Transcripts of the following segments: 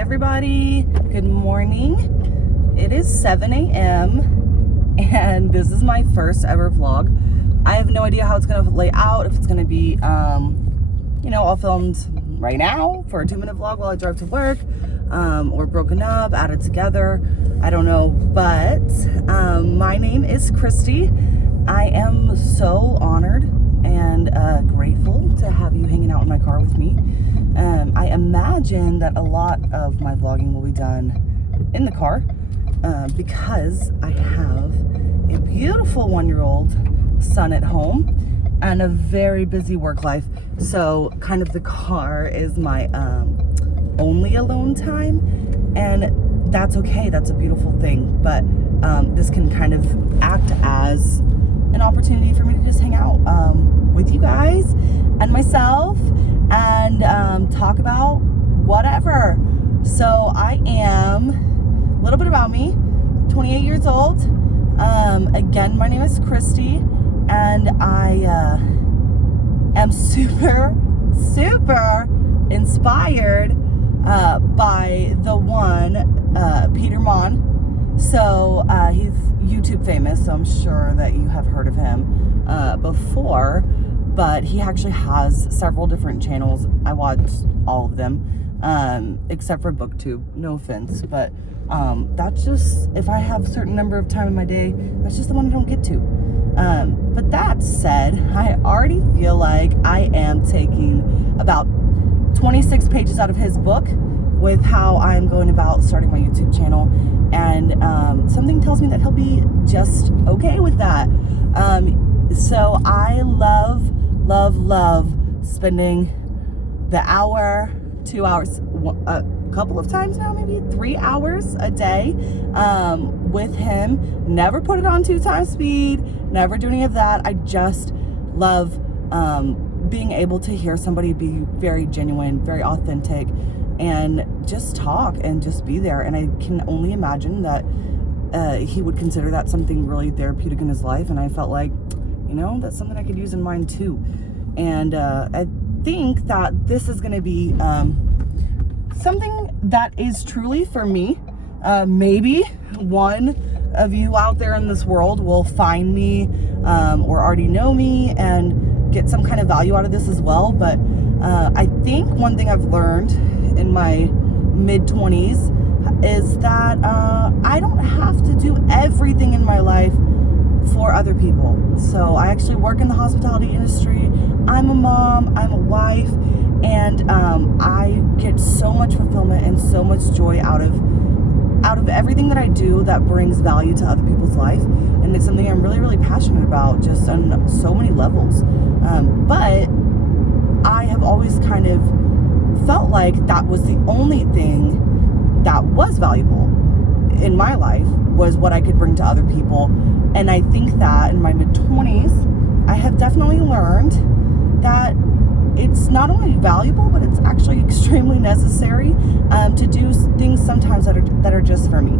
everybody, good morning. It is 7 a.m. and this is my first ever vlog. I have no idea how it's gonna lay out, if it's gonna be all filmed right now for a 2-minute vlog while I drive to work, or broken up, added together, I don't know. But my name is Christy. I am so honored and grateful to have you hanging out in my car with me. I imagine that a lot of my vlogging will be done in the car because I have a beautiful 1-year-old son at home and a very busy work life. So kind of the car is my only alone time, and that's okay. That's a beautiful thing. But this can kind of act as an opportunity for me to just hang out with you guys and myself and talk about whatever. So I am, a little bit about me, 28 years old. Again, my name is Christy, and I am super inspired by the one Peter Monn. So he's YouTube famous, so I'm sure that you have heard of him before, but he actually has several different channels. I watch all of them, except for BookTube, no offense, but that's just, if I have a certain number of time in my day, that's just the one I don't get to. But that said, I already feel like I am taking about 26 pages out of his book with how I'm going about starting my YouTube channel, and something tells me that he'll be just okay with that. So I love spending the hour, 2 hours, a couple of times now, maybe 3 hours a day with him. Never put it on 2x speed, never do any of that. I just love being able to hear somebody be very genuine, very authentic, and just talk and just be there. And I can only imagine that he would consider that something really therapeutic in his life, and I felt like, that's something I could use in mine too. And I think that this is going to be something that is truly for me. Maybe one of you out there in this world will find me or already know me and get some kind of value out of this as well. But I think one thing I've learned in my mid-20s is that I don't have to do everything in my life for other people. So I actually work in the hospitality industry. I'm a mom, I'm a wife, and I get so much fulfillment and so much joy out of everything that I do that brings value to other people's life. And it's something I'm really passionate about, just on so many levels. But I have always kind of felt like that was the only thing that was valuable in my life, was what I could bring to other people. And I think that in my mid-20s, I have definitely learned that it's not only valuable, but it's actually extremely necessary to do things sometimes that are just for me.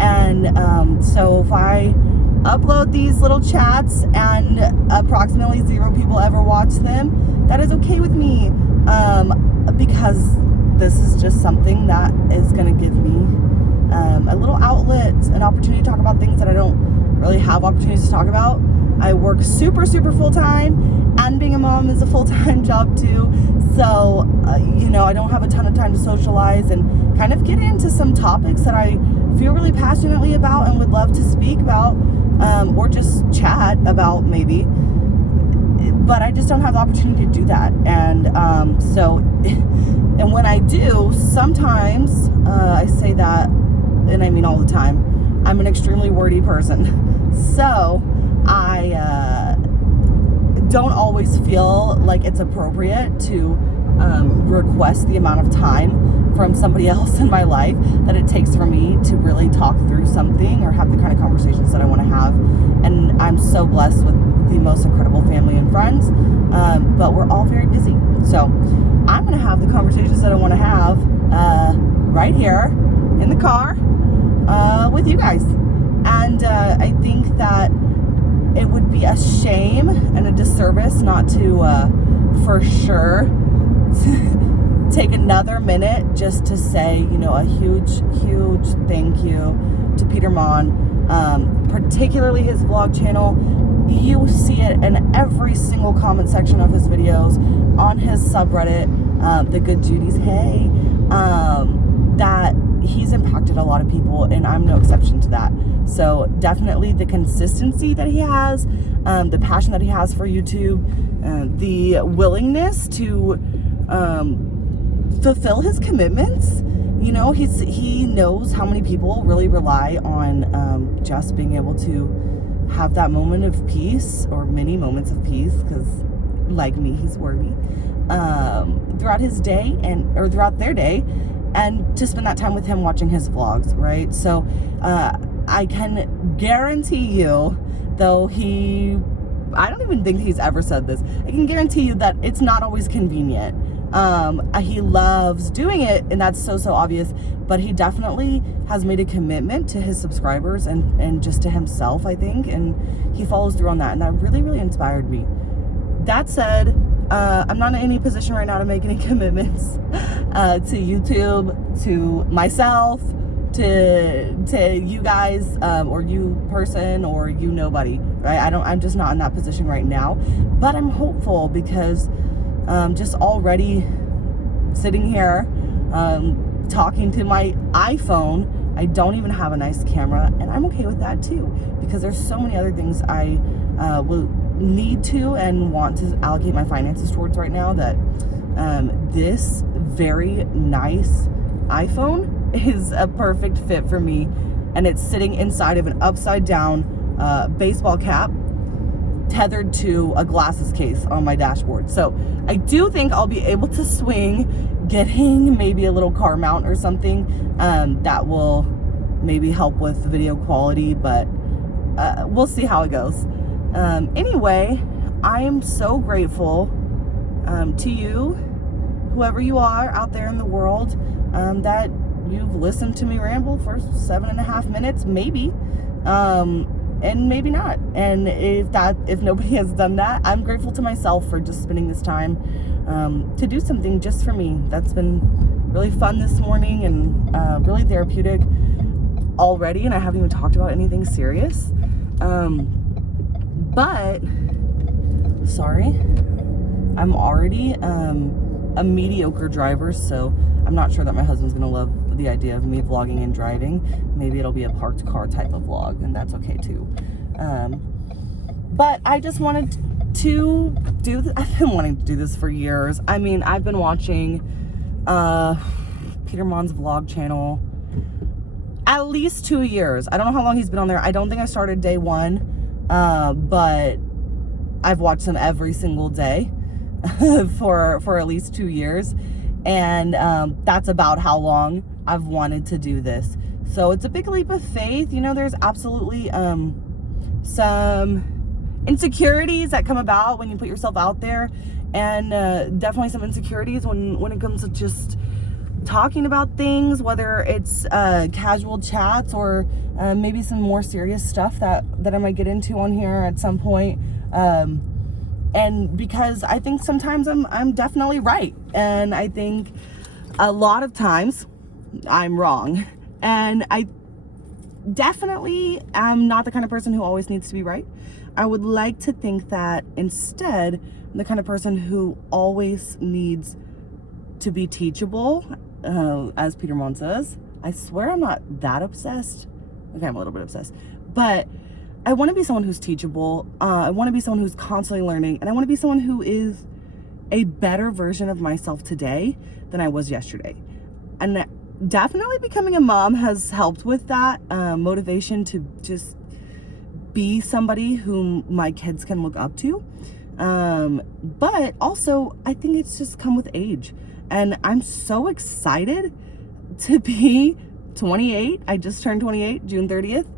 And so if I upload these little chats and approximately 0 people ever watch them, that is okay with me, because this is just something that is going to give me a little outlet, an opportunity to talk about things that I don't really have opportunities to talk about. I work super full-time, and being a mom is a full-time job too. So, I don't have a ton of time to socialize and kind of get into some topics that I feel really passionately about and would love to speak about, or just chat about maybe. But I just don't have the opportunity to do that. And and when I do, sometimes I say that, and I mean all the time, I'm an extremely wordy person. So I don't always feel like it's appropriate to request the amount of time from somebody else in my life that it takes for me to really talk through something or have the kind of conversations that I want to have. And I'm so blessed with the most incredible family and friends, but we're all very busy. So I'm going to have the conversations that I want to have right here in the car with you guys. And I think that it would be a shame and a disservice not to, for sure, take another minute just to say, you know, a huge thank you to Peter Monn, particularly his vlog channel. You see it in every single comment section of his videos, on his subreddit, The Good Judy's, hey, that he's impacted a lot of people, and I'm no exception to that. So definitely the consistency that he has, the passion that he has for YouTube, the willingness to fulfill his commitments. You know, he knows how many people really rely on just being able to have that moment of peace, or many moments of peace, because like me, he's wordy, throughout his day, or throughout their day, and to spend that time with him watching his vlogs, right? So I can guarantee you, though I don't even think he's ever said this, I can guarantee you that it's not always convenient. He loves doing it, and that's so obvious, but he definitely has made a commitment to his subscribers and just to himself, I think, and he follows through on that, and that really inspired me. That said, I'm not in any position right now to make any commitments to YouTube, to myself, to you guys, or you person, or you nobody, right? I'm just not in that position right now, but I'm hopeful, because just already sitting here talking to my iPhone, I don't even have a nice camera, and I'm okay with that too, because there's so many other things I will need to and want to allocate my finances towards right now, that this very nice iPhone is a perfect fit for me, and it's sitting inside of an upside down baseball cap tethered to a glasses case on my dashboard. So I do think I'll be able to swing getting maybe a little car mount or something that will maybe help with video quality, but we'll see how it goes. Anyway, I am so grateful to you, whoever you are out there in the world, that you've listened to me ramble for 7.5 minutes, maybe, and maybe not. And if nobody has done that, I'm grateful to myself for just spending this time to do something just for me. That's been really fun this morning, and really therapeutic already, and I haven't even talked about anything serious. But sorry, I'm already a mediocre driver, so I'm not sure that my husband's gonna love the idea of me vlogging and driving. Maybe it'll be a parked car type of vlog, and that's okay too. But I just wanted to do this. I've been wanting to do this for years. I mean, I've been watching Peter Monn's vlog channel at least 2 years. I don't know how long he's been on there. I don't think I started day one, but I've watched him every single day for at least 2 years. And that's about how long I've wanted to do this. So it's a big leap of faith. You know, there's absolutely some insecurities that come about when you put yourself out there, and definitely some insecurities when it comes to just talking about things, whether it's casual chats or maybe some more serious stuff that I might get into on here at some point. And because I think sometimes I'm definitely right, and I think a lot of times I'm wrong, and I definitely am not the kind of person who always needs to be right. I would like to think that instead I'm the kind of person who always needs to be teachable, as Peter Monn says. I swear I'm not that obsessed. Okay, I'm a little bit obsessed, but I want to be someone who's teachable. I want to be someone who's constantly learning, and I want to be someone who is a better version of myself today than I was yesterday. And definitely becoming a mom has helped with that motivation to just be somebody whom my kids can look up to. But also, I think it's just come with age. And I'm so excited to be 28. I just turned 28, June 30th.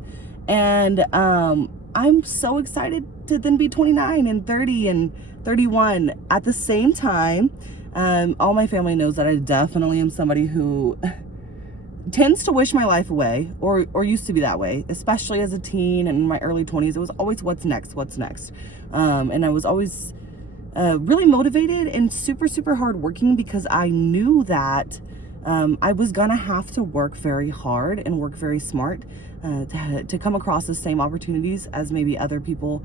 And I'm so excited to then be 29 and 30 and 31 at the same time. All my family knows that I definitely am somebody who tends to wish my life away, or used to be that way, especially as a teen and in my early 20s. It was always what's next. And I was always really motivated and super, super hardworking, because I knew that I was gonna have to work very hard and work very smart to come across the same opportunities as maybe other people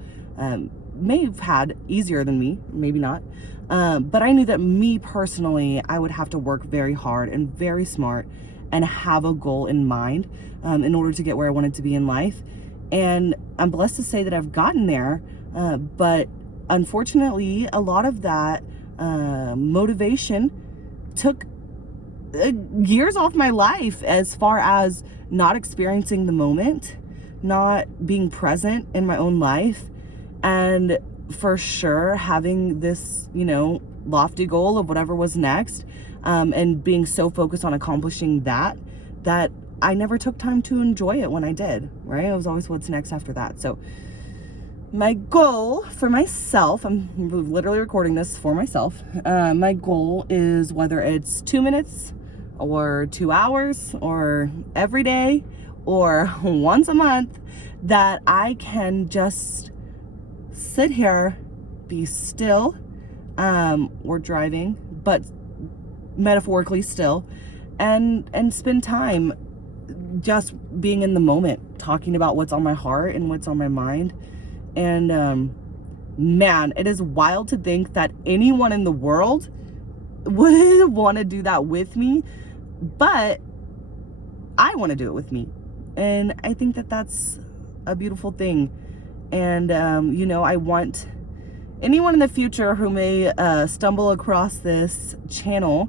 may have had easier than me, maybe not. But I knew that me personally, I would have to work very hard and very smart and have a goal in mind in order to get where I wanted to be in life. And I'm blessed to say that I've gotten there, but unfortunately, a lot of that motivation took years off my life, as far as not experiencing the moment, not being present in my own life, and for sure having this, lofty goal of whatever was next, and being so focused on accomplishing that I never took time to enjoy it when I did, right? It was always what's next after that. So my goal for myself, I'm literally recording this for myself. My goal is, whether it's 2 minutes or 2 hours or every day or once a month, that I can just sit here, be still. We're driving, but metaphorically still, and spend time just being in the moment, talking about what's on my heart and what's on my mind. And man, it is wild to think that anyone in the world would want to do that with me, but I want to do it with me. And I think that that's a beautiful thing. And I want anyone in the future who may stumble across this channel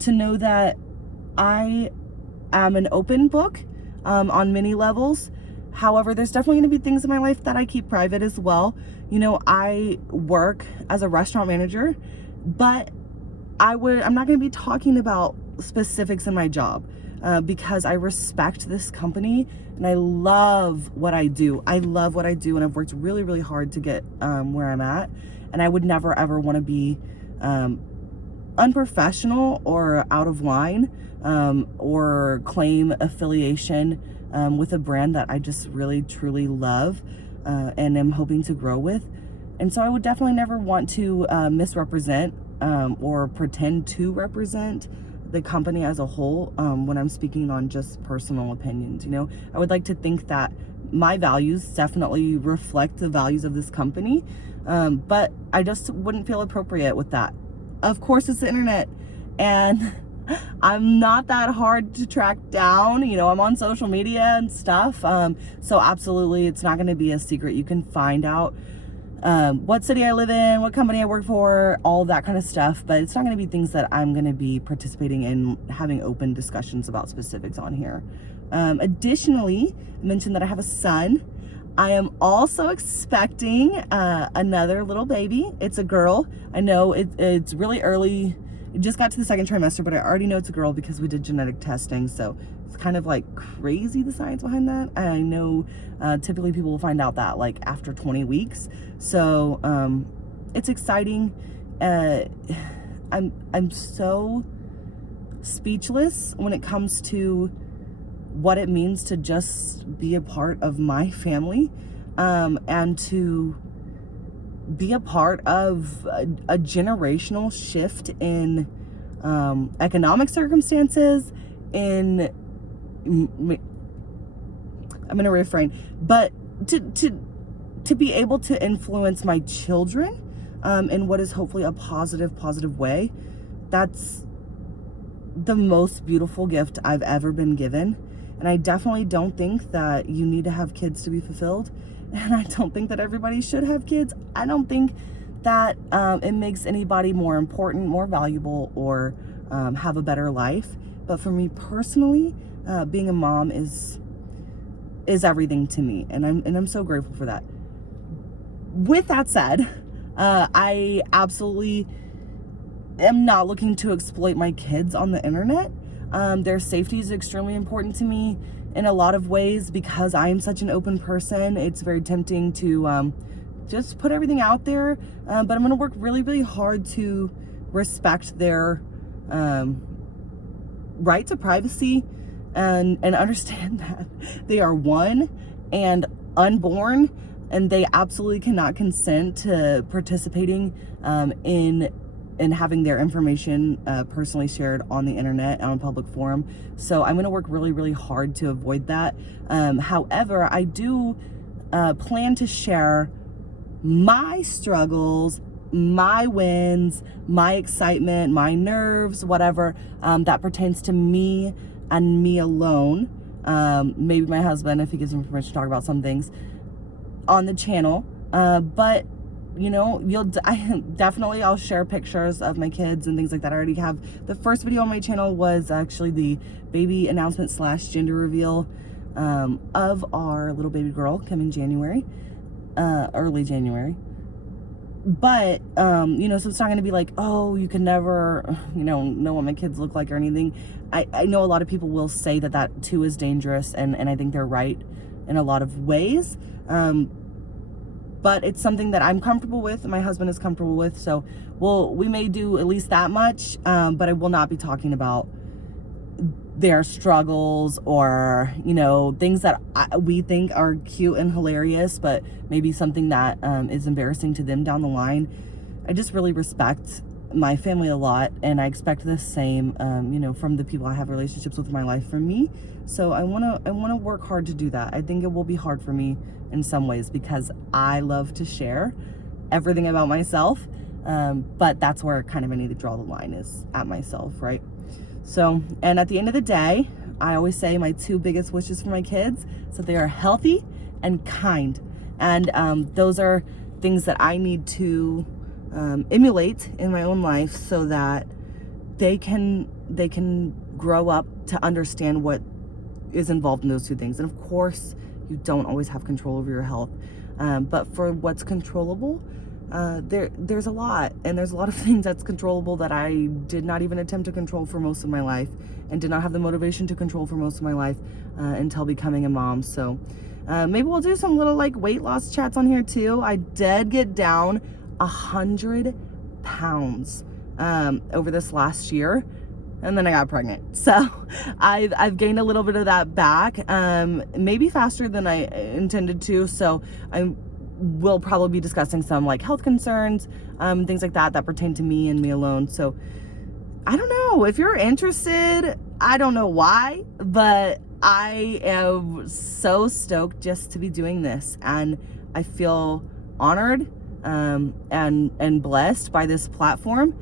to know that I am an open book on many levels. However, there's definitely going to be things in my life that I keep private as well. I work as a restaurant manager, but I'm not going to be talking about specifics in my job because I respect this company and I love what I do. I love what I do, and I've worked really, really hard to get where I'm at. And I would never, ever want to be unprofessional or out of line or claim affiliation with a brand that I just really, truly love and am hoping to grow with. And so I would definitely never want to misrepresent or pretend to represent the company as a whole when I'm speaking on just personal opinions. I would like to think that my values definitely reflect the values of this company, but I just wouldn't feel appropriate with that. Of course, it's the internet, and I'm not that hard to track down. I'm on social media and stuff, so absolutely it's not going to be a secret. You can find out what city I live in, what company I work for, all that kind of stuff, but it's not going to be things that I'm going to be participating in having open discussions about specifics on here. Additionally, I mentioned that I have a son. I am also expecting another little baby. It's a girl. I know it's really early. It just got to the second trimester, but I already know it's a girl because we did genetic testing. So it's kind of like crazy, the science behind that. I know typically people will find out that like after 20 weeks. So it's exciting. I'm so speechless when it comes to what it means to just be a part of my family, and to be a part of a generational shift in economic circumstances. I'm going to refrain, but to be able to influence my children in what is hopefully a positive way. That's the most beautiful gift I've ever been given. And I definitely don't think that you need to have kids to be fulfilled. And I don't think that everybody should have kids. I don't think that it makes anybody more important, more valuable, or have a better life. But for me personally, being a mom is everything to me. And I'm so grateful for that. With that said, I absolutely am not looking to exploit my kids on the internet. Their safety is extremely important to me in a lot of ways because I am such an open person. It's very tempting to just put everything out there, but I'm going to work really, really hard to respect their right to privacy and understand that they are one and unborn, and they absolutely cannot consent to participating in having their information personally shared on the internet, on a public forum. So I'm going to work really, really hard to avoid that. However, I do plan to share my struggles, my wins, my excitement, my nerves, whatever that pertains to me and me alone. Maybe my husband, if he gives me permission to talk about some things on the channel. But you know, I'll share pictures of my kids and things like that. I already have the first video on my channel was actually the baby announcement / gender reveal of our little baby girl coming January, early January. But you know, so it's not going to be like, oh, you can never, you know what my kids look like or anything. I know a lot of people will say that too is dangerous, and I think they're right in a lot of ways. But it's something that I'm comfortable with, and my husband is comfortable with. So we may do at least that much, but I will not be talking about their struggles or, you know, things that we think are cute and hilarious, but maybe something that is embarrassing to them down the line. I just really respect my family a lot, and I expect the same, you know, from the people I have relationships with in my life from me. So I want to work hard to do that. I think it will be hard for me in some ways because I love to share everything about myself, but that's where kind of I need to draw the line is at myself, right? So, and at the end of the day, I always say my 2 biggest wishes for my kids is that they are healthy and kind. And those are things that I need to emulate in my own life so that they can grow up to understand what is involved in those 2 things. And of course, you don't always have control over your health. But for what's controllable, there's a lot, and there's a lot of things that's controllable that I did not even attempt to control for most of my life, and did not have the motivation to control for most of my life until becoming a mom. So maybe we'll do some little like weight loss chats on here too. I did get down 100 pounds over this last year, and then I got pregnant. So I've gained a little bit of that back, maybe faster than I intended to. So we'll probably be discussing some like health concerns, things like that pertain to me and me alone. So I don't know if you're interested. I don't know why, but I am so stoked just to be doing this, and I feel honored and blessed by this platform.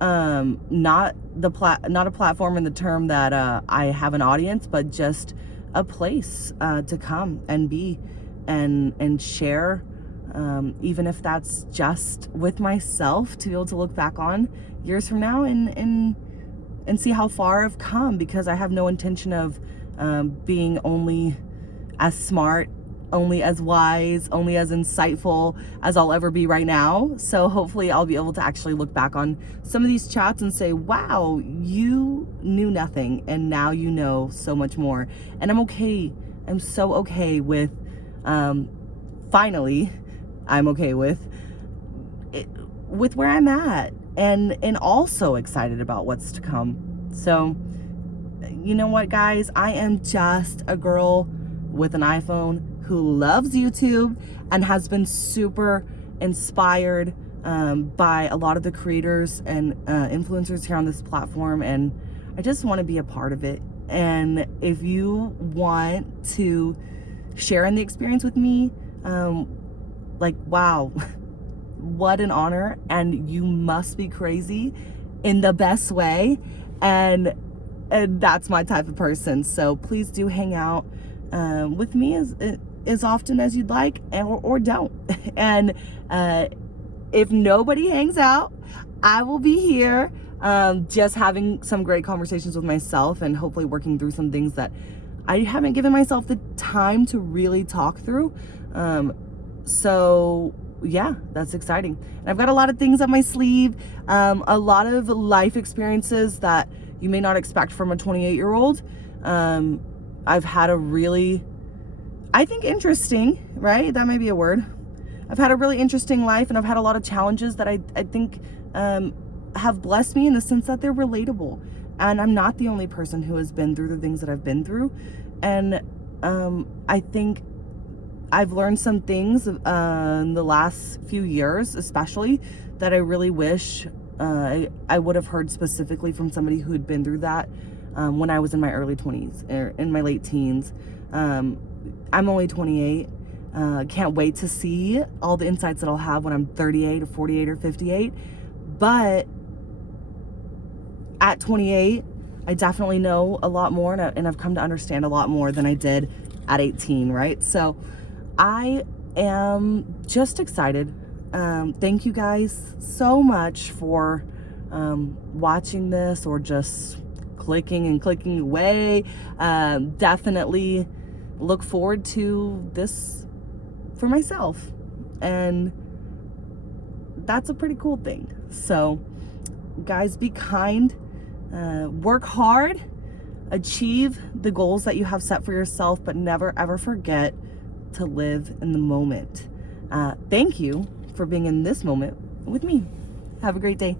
Not a platform in the term that I have an audience, but just a place to come and be and share, even if that's just with myself, to be able to look back on years from now and see how far I've come, because I have no intention of being only as smart, only as wise, only as insightful as I'll ever be right now. So hopefully I'll be able to actually look back on some of these chats and say, wow, you knew nothing and now you know so much more. And I'm okay. I'm so okay with, finally, I'm okay with where I'm at, and also excited about what's to come. So, you know what, guys? I am just a girl with an iPhone who loves YouTube and has been super inspired by a lot of the creators and influencers here on this platform, and I just want to be a part of it. And if you want to share in the experience with me, like, wow, what an honor, and you must be crazy in the best way, and that's my type of person. So please do hang out with me as often as you'd like, or don't. And if nobody hangs out, I will be here just having some great conversations with myself, and hopefully working through some things that I haven't given myself the time to really talk through. So yeah, that's exciting. And I've got a lot of things up my sleeve, a lot of life experiences that you may not expect from a 28-year-old. I've had a really, I think, interesting, right? That may be a word. I've had a really interesting life, and I've had a lot of challenges that I think have blessed me in the sense that they're relatable. And I'm not the only person who has been through the things that I've been through. And I think I've learned some things in the last few years, especially, that I really wish I would have heard specifically from somebody who had been through that when I was in my early 20s, or in my late teens. I'm only 28. Can't wait to see all the insights that I'll have when I'm 38 or 48 or 58. But at 28, I definitely know a lot more, and I've come to understand a lot more than I did at 18, right? So I am just excited. Thank you guys so much for watching this, or just clicking and clicking away. Definitely look forward to this for myself, and that's a pretty cool thing. So guys, be kind, work hard, achieve the goals that you have set for yourself, but never ever forget to live in the moment. Thank you for being in this moment with me. Have a great day.